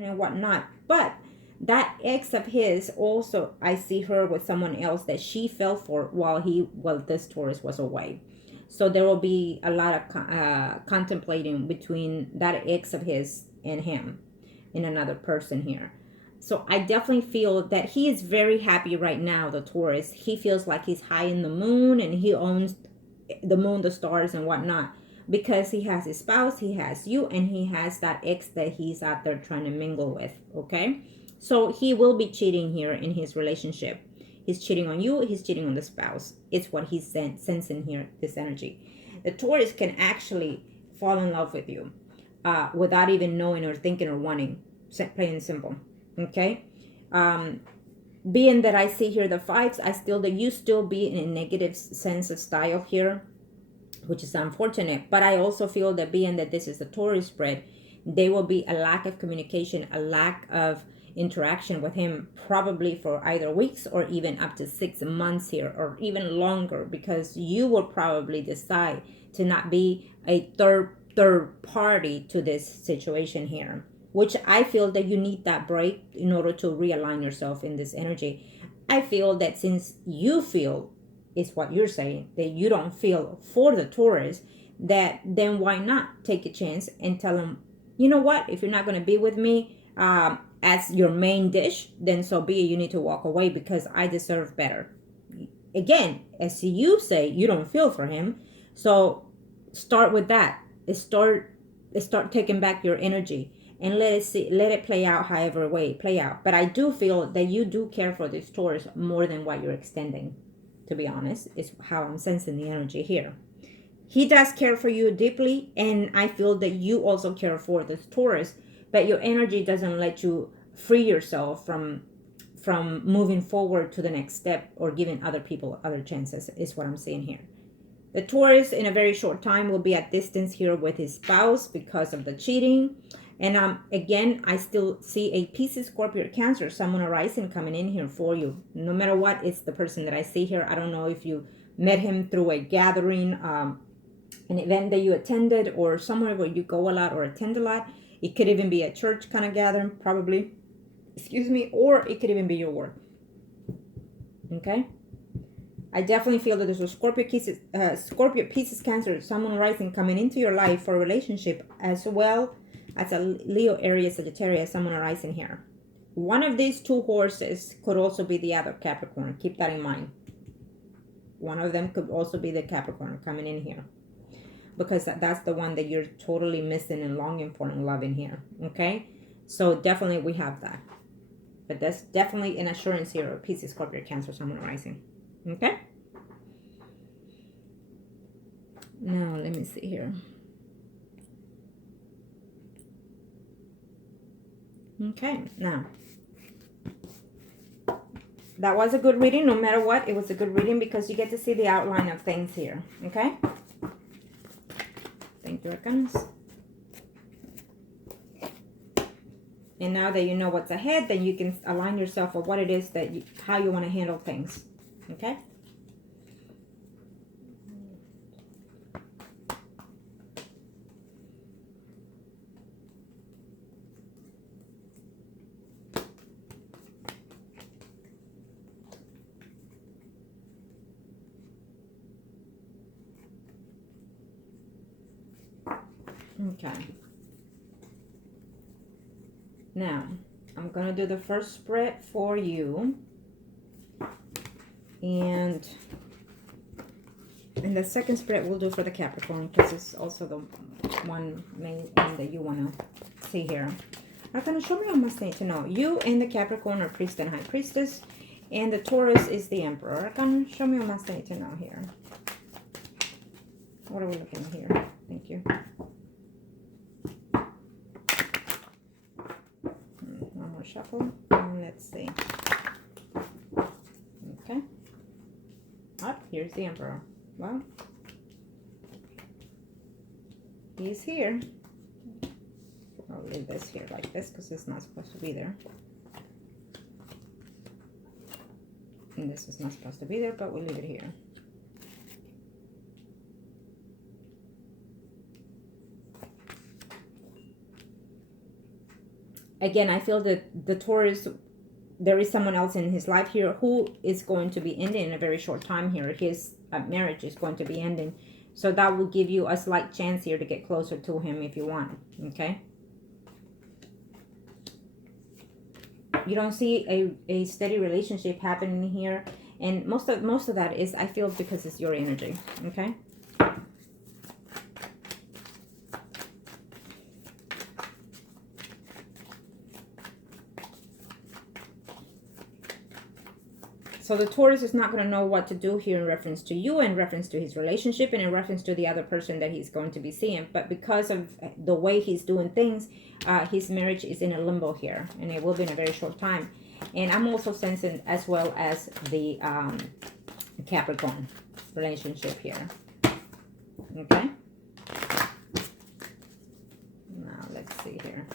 cheating and whatnot. But that ex of his also, I see her with someone else that she fell for while this Taurus was away. So there will be a lot of contemplating between that ex of his and him and another person here. So I definitely feel that he is very happy right now, the Taurus. He feels like he's high in the moon and he owns the moon, the stars, and whatnot, because he has his spouse, he has you, and he has that ex that he's out there trying to mingle with. Okay, so he will be cheating here in his relationship. He's cheating on you, he's cheating on the spouse. It's what he's sensing here, this energy. The Taurus can actually fall in love with you without even knowing or thinking or wanting, plain and simple. Okay, being that I see here the fives, I still that you still be in a negative sense of style here, which is unfortunate. But I also feel that being that this is the Taurus spread, there will be a lack of communication, a lack of interaction with him, probably for either weeks or even up to 6 months here, or even longer, because you will probably decide to not be a third party to this situation here, which I feel that you need that break in order to realign yourself in this energy. I feel that since you feel, is what you're saying, that you don't feel for the Taurus, that then why not take a chance and tell them, you know what, if you're not going to be with me as your main dish, then so be it. You need to walk away because I deserve better. Again, as you say, you don't feel for him, so start with that. Start taking back your energy and let it play out however way it play out. But I do feel that you do care for this Taurus more than what you're extending, to be honest, is how I'm sensing the energy here. He does care for you deeply, and I feel that you also care for this Taurus, but your energy doesn't let you free yourself from moving forward to the next step or giving other people other chances, is what I'm seeing here. The Taurus in a very short time will be at distance here with his spouse because of the cheating. And again, I still see a Pisces, Scorpio, Cancer, someone arising coming in here for you. No matter what, it's the person that I see here. I don't know if you met him through a gathering, an event that you attended, or somewhere where you go a lot or attend a lot. It could even be a church kind of gathering, probably. Excuse me. Or it could even be your work. Okay? I definitely feel that there's a Scorpio, Pisces, Cancer, someone rising coming into your life for a relationship, as well as a Leo, Aries, Sagittarius, someone arising here. One of these two horses could also be the other Capricorn. Keep that in mind. One of them could also be the Capricorn coming in here, because that's the one that you're totally missing and longing for and loving here. Okay, so definitely we have that, but that's definitely an assurance here of Pisces, Scorpio, Cancer, someone arising. Okay, now let me see here. Okay, now that was a good reading. No matter what, it was a good reading because you get to see the outline of things here. Okay, thank you, Arcanas. And now that you know what's ahead, then you can align yourself with what it is that how you want to handle things. Okay. Okay. Now, I'm going to do the first spread for you. And the second spread we'll do for the Capricorn, because it's also the one main thing that you want to see here. I'm going to show me what I must need to know. You and the Capricorn are priest and high priestess, and the Taurus is the emperor. I'm going to show me what I must need to know here. What are we looking at here? Thank you. One more shuffle. And let's see. Okay. Oh, here's the emperor. Well, he's here. I'll leave this here like this because it's not supposed to be there. And this is not supposed to be there, but we'll leave it here. again, I feel that the Taurus, there is someone else in his life here who is going to be ending in a very short time here. His marriage is going to be ending. So that will give you a slight chance here to get closer to him if you want. Okay. You don't see a steady relationship happening here. And most of that is, I feel, because it's your energy. Okay. So the Taurus is not going to know what to do here in reference to you, in reference to his relationship, and in reference to the other person that he's going to be seeing. But because of the way he's doing things, his marriage is in a limbo here, and it will be in a very short time. And I'm also sensing as well as the Capricorn relationship here. Okay. Now let's see here.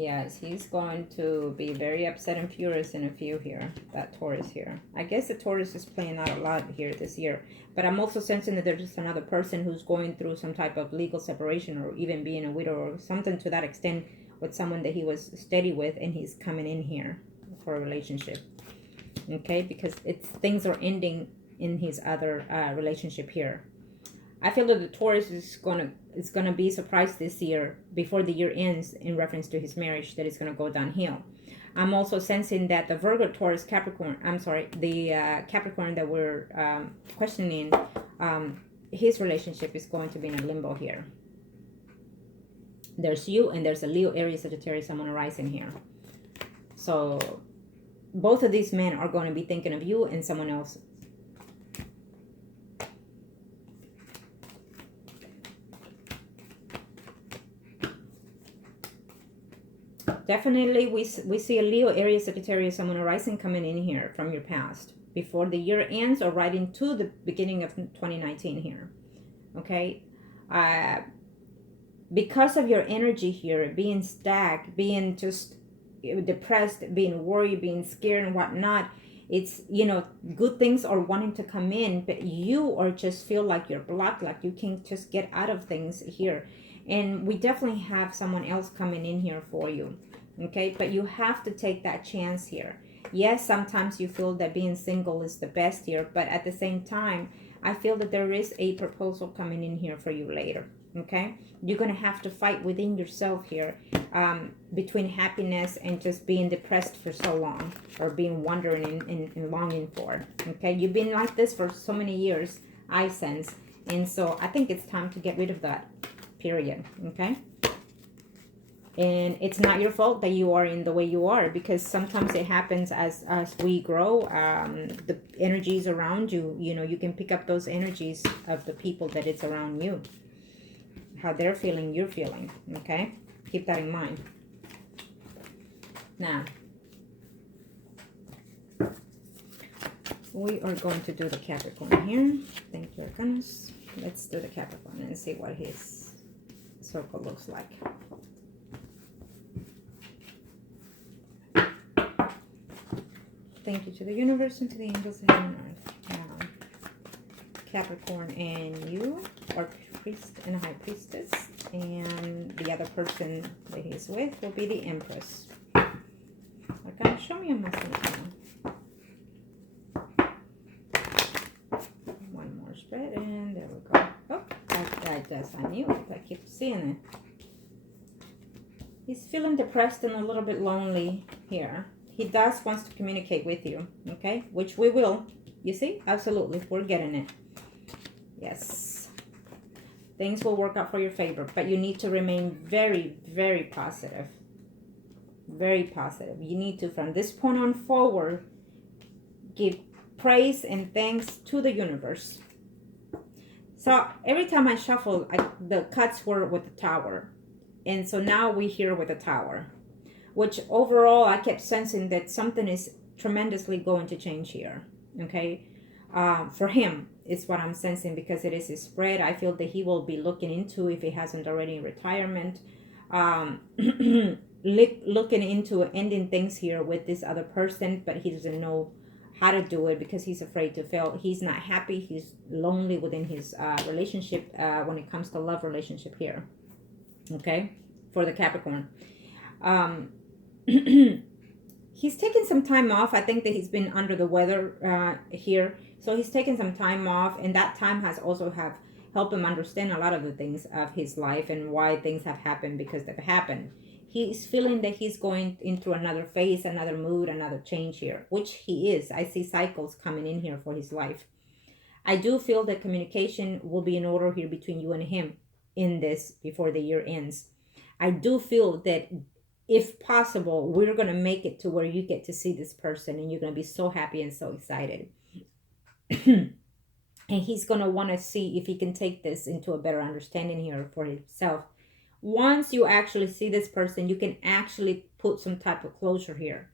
Yes, he's going to be very upset and furious in a few here, that Taurus here. I guess the Taurus is playing out a lot here this year. But I'm also sensing that there's just another person who's going through some type of legal separation, or even being a widow or something to that extent, with someone that he was steady with, and he's coming in here for a relationship. Okay, because things are ending in his other relationship here. I feel that the Taurus is gonna be surprised this year, before the year ends, in reference to his marriage, that it's gonna go downhill. I'm also sensing that the Virgo, Taurus, Capricorn, the Capricorn that we're questioning, his relationship is going to be in a limbo here. There's you, and there's a Leo, Aries, Sagittarius, Sun, rising here. So both of these men are going to be thinking of you and someone else. Definitely, we see a Leo, Aries, Sagittarius, Sun, rising coming in here from your past, before the year ends, or right into the beginning of 2019 here. Okay. Because of your energy here, being stacked, being just depressed, being worried, being scared and whatnot, it's, good things are wanting to come in, but you are just feel like you're blocked, like you can't just get out of things here. And we definitely have someone else coming in here for you. Okay, but you have to take that chance here. Yes, sometimes you feel that being single is the best here, but at the same time, I feel that there is a proposal coming in here for you later. Okay, you're going to have to fight within yourself here, between happiness and just being depressed for so long, or being wondering and longing for. Okay, you've been like this for so many years, I sense. And so I think it's time to get rid of that, period. Okay. And it's not your fault that you are in the way you are, because sometimes it happens as we grow. The energies around you, you can pick up those energies of the people that it's around you. How they're feeling, you're feeling. Okay? Keep that in mind. Now, we are going to do the Capricorn here. Thank you, Arcanas. Let's do the Capricorn and see what his circle looks like. Thank you to the universe and to the angels of heaven and earth. Capricorn and you are priest and a high priestess. And the other person that he's with will be the Empress. Okay, show me a message now. One more spread, and there we go. Oh, I knew it. I keep seeing it. He's feeling depressed and a little bit lonely here. He does wants to communicate with you, okay? Which we will. You see? Absolutely. We're getting it. Yes. Things will work out for your favor, but you need to remain very, very positive. Very positive. You need to, from this point on forward, give praise and thanks to the universe. So every time I shuffle, the cuts were with the Tower. And so now we're here with the Tower. Which overall, I kept sensing that something is tremendously going to change here. Okay? For him, it's what I'm sensing, because it is his spread. I feel that he will be looking into, if he hasn't already in retirement, looking into ending things here with this other person, but he doesn't know how to do it because he's afraid to fail. He's not happy. He's lonely within his relationship when it comes to love relationship here. Okay, for the Capricorn. He's taking some time off. I think that he's been under the weather here. So he's taking some time off, and that time has also have helped him understand a lot of the things of his life and why things have happened because they've happened. He's feeling that he's going into another phase, another mood, another change here, which he is. I see cycles coming in here for his life. I do feel that communication will be in order here between you and him in this before the year ends. I do feel that if possible, we're going to make it to where you get to see this person and you're going to be so happy and so excited. And he's going to want to see if he can take this into a better understanding here for himself. Once you actually see this person, you can actually put some type of closure here.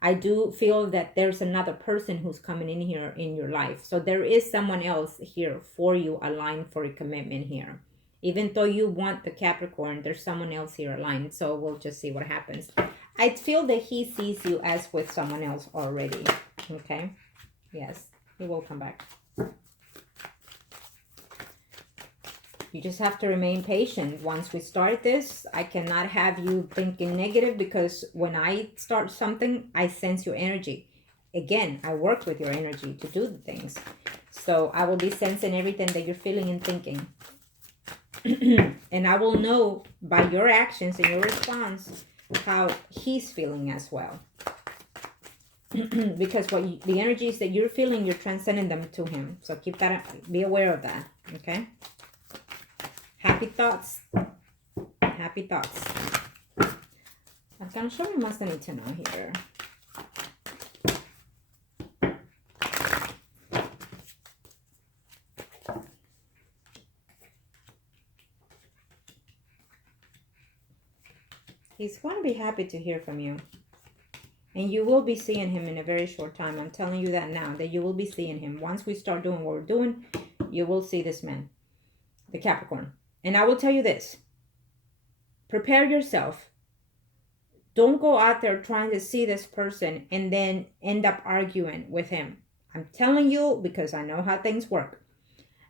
I do feel that there's another person who's coming in here in your life. So there is someone else here for you aligned for a commitment here. Even though you want the Capricorn, there's someone else here aligned. So we'll just see what happens. I feel that he sees you as with someone else already. Okay? Yes, he will come back. You just have to remain patient. Once we start this, I cannot have you thinking negative because when I start something, I sense your energy. Again, I work with your energy to do the things. So I will be sensing everything that you're feeling and thinking. And I will know by your actions and your response how he's feeling as well. Because the energies that you're feeling, you're transcending them to him. So keep that, be aware of that. Okay? Happy thoughts. Happy thoughts. I'm going to show you what I need to know here. He's going to be happy to hear from you. And you will be seeing him in a very short time. I'm telling you that now, that you will be seeing him. Once we start doing what we're doing, you will see this man, the Capricorn. And I will tell you this. Prepare yourself. Don't go out there trying to see this person and then end up arguing with him. I'm telling you because I know how things work.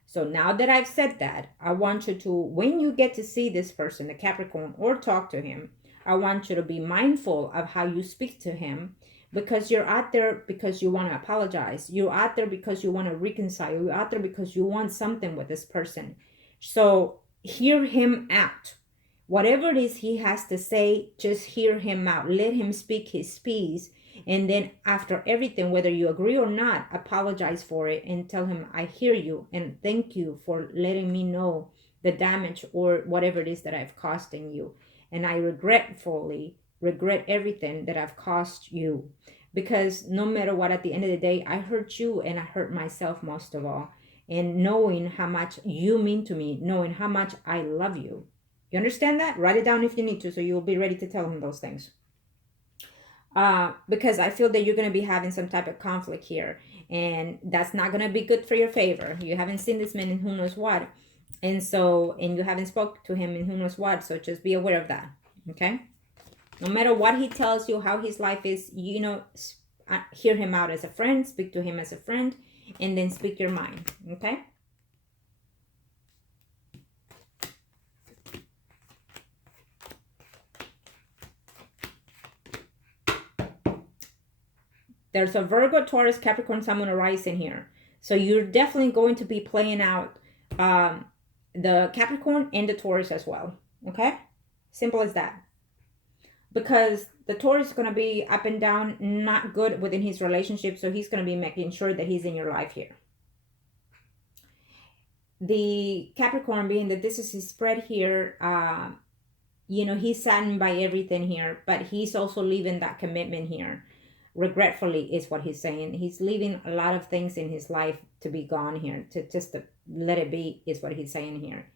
So now that I've said that, I want you to, when you get to see this person, the Capricorn, or talk to him, I want you to be mindful of how you speak to him, because you're out there because you want to apologize. You're out there because you want to reconcile. You're out there because you want something with this person. So hear him out. Whatever it is he has to say, just hear him out. Let him speak his piece. And then after everything, whether you agree or not, apologize for it and tell him, I hear you and thank you for letting me know the damage or whatever it is that I've caused in you. And I regret everything that I've caused you. Because no matter what, at the end of the day, I hurt you and I hurt myself most of all. And knowing how much you mean to me, knowing how much I love you. You understand that? Write it down if you need to, so you'll be ready to tell him those things. Because I feel that you're going to be having some type of conflict here. And that's not going to be good for your favor. You haven't seen this man in who knows what. And you haven't spoke to him in who knows what. So just be aware of that. Okay? No matter what he tells you, how his life is, hear him out as a friend. Speak to him as a friend. And then speak your mind. Okay? There's a Virgo, Taurus, Capricorn, Sun, Moon, or Rising here. So you're definitely going to be playing out the Capricorn and the Taurus as well. Okay? Simple as that. Because the Taurus is going to be up and down, not good within his relationship. So he's going to be making sure that he's in your life here. The Capricorn, being that this is his spread here, he's saddened by everything here. But he's also leaving that commitment here. Regretfully is what he's saying. He's leaving a lot of things in his life to be gone here, to let it be is what he's saying here.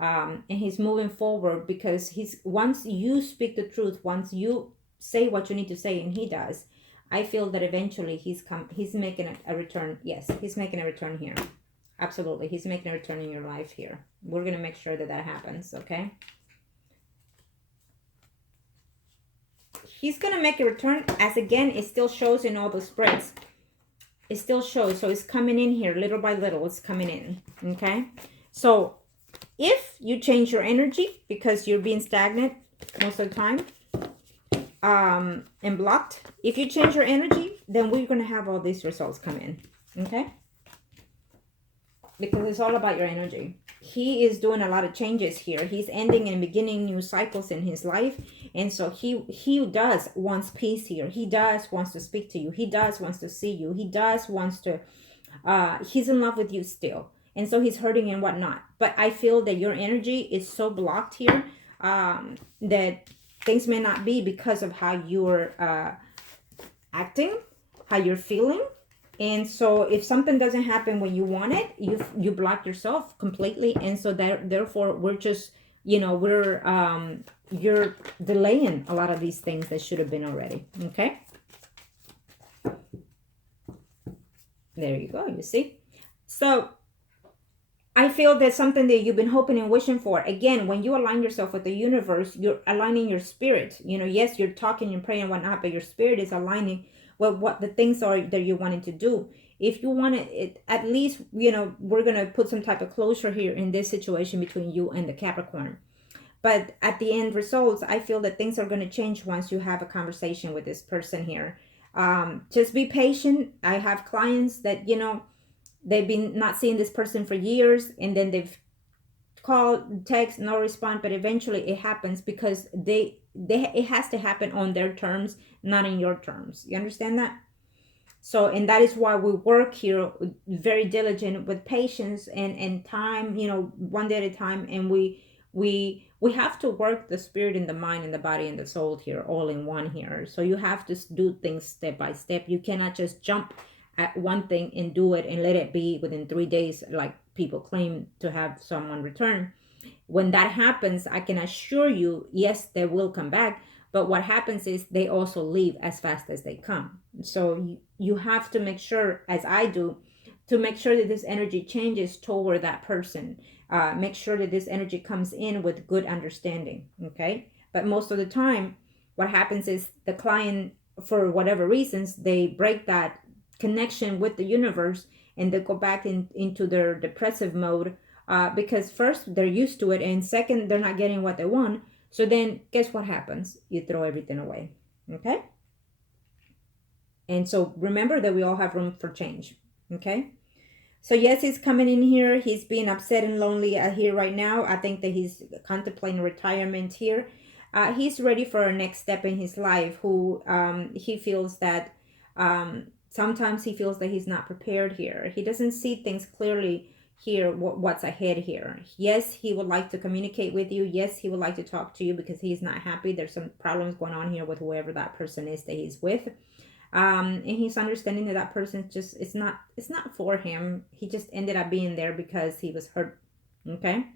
And he's moving forward because once you speak the truth, once you say what you need to say, and he does, I feel that eventually he's making a return. Yes, he's making a return here. Absolutely, he's making a return in your life here. We're going to make sure that happens, okay? He's going to make a return, as again, it still shows in all the spreads. it still shows. So it's coming in here little by little. It's coming in. Okay. So if you change your energy because you're being stagnant most of the time, and blocked, if you change your energy, then we're going to have all these results come in. Okay. Because it's all about your energy. He is doing a lot of changes here. He's ending and beginning new cycles in his life. And so he does wants peace here. He does wants to speak to you. He does wants to see you. He does wants to, he's in love with you still. And so he's hurting and whatnot. But I feel that your energy is so blocked here that things may not be because of how you're acting, how you're feeling. And so if something doesn't happen when you want it, you block yourself completely. And so therefore we're just, you're delaying a lot of these things that should have been already. Okay. There you go. You see? So I feel that's something that you've been hoping and wishing for. Again, when you align yourself with the universe, you're aligning your spirit. Yes, you're talking and praying and whatnot, but your spirit is aligning what the things are that you're wanting to do. If you want it, at least, we're going to put some type of closure here in this situation between you and the Capricorn. But at the end results, I feel that things are going to change once you have a conversation with this person here. Just be patient. I have clients that, they've been not seeing this person for years, and then they've called, text, no response, but eventually it happens because it has to happen on their terms, not in your terms. You understand that? So, and that is why we work here very diligent with patience and time, one day at a time. And we have to work the spirit and the mind and the body and the soul here all in one here. So you have to do things step by step. You cannot just jump at one thing and do it and let it be within 3 days, like people claim to have someone return. When that happens, I can assure you, yes, they will come back. But what happens is they also leave as fast as they come. So you have to make sure, as I do, to make sure that this energy changes toward that person. Make sure that this energy comes in with good understanding. Okay. But most of the time, what happens is the client, for whatever reasons, they break that connection with the universe and they go back into their depressive mode because first they're used to it, and second they're not getting what they want. So then guess what happens? You throw everything away. Okay. And so remember that we all have room for change. Okay. So yes, he's coming in here. He's being upset and lonely here right now. I think that he's contemplating retirement here. He's ready for a next step in his life. He feels that sometimes he feels that he's not prepared here. He doesn't see things clearly here, what's ahead here. Yes, he would like to communicate with you. Yes, he would like to talk to you because he's not happy. There's some problems going on here with whoever that person is that he's with. And he's understanding that person just, it's not for him. He just ended up being there because he was hurt. Okay.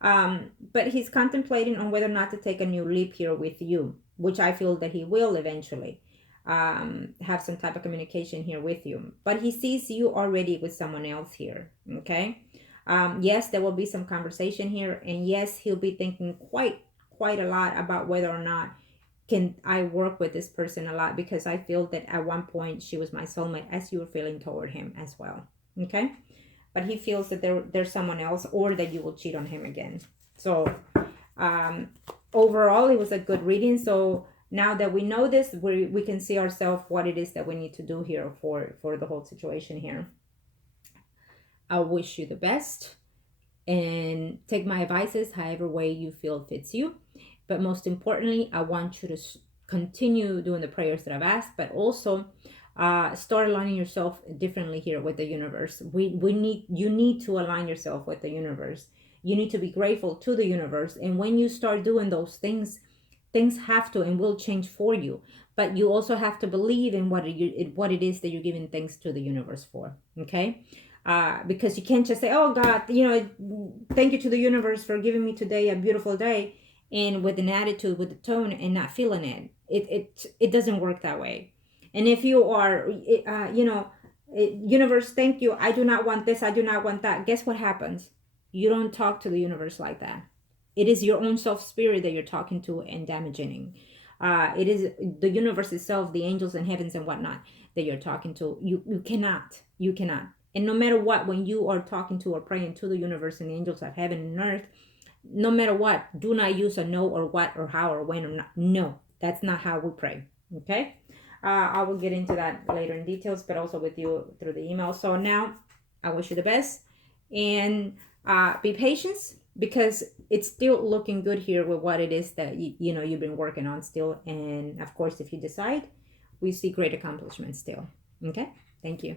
But he's contemplating on whether or not to take a new leap here with you, which I feel that he will eventually have some type of communication here with you. But he sees you already with someone else here. Okay. Yes, there will be some conversation here, and yes, he'll be thinking quite a lot about whether or not can I work with this person a lot, because I feel that at one point she was my soulmate, as you were feeling toward him as well. Okay. But he feels that there's someone else, or that you will cheat on him again. So overall, it was a good reading. So now that we know this, we can see ourselves what it is that we need to do here for the whole situation here. I wish you the best, and take my advices however way you feel fits you. But most importantly, I want you to continue doing the prayers that I've asked, but also start aligning yourself differently here with the universe. You need to align yourself with the universe. You need to be grateful to the universe. And when you start doing those things, things have to and will change for you. But you also have to believe in what it is that you're giving thanks to the universe for. Okay. Because you can't just say, oh God, thank you to the universe for giving me today a beautiful day, and with an attitude, with the tone, and not feeling it. It doesn't work that way. And if you are, universe, thank you, I do not want this, I do not want that, guess what happens? You don't talk to the universe like that. It is your own self spirit that you're talking to and damaging. It is the universe itself, the angels and heavens and whatnot. that you're talking to. You cannot. You cannot. And no matter what, when you are talking to or praying to the universe and the angels of heaven and earth, no matter what, do not use a no or what or how or when or not. No, that's not how we pray. Okay? I will get into that later in details, but also with you through the email. So now I wish you the best, and be patient, because it's still looking good here with what it is that you know you've been working on still. And of course, if you decide, we see great accomplishments still. Okay? Thank you.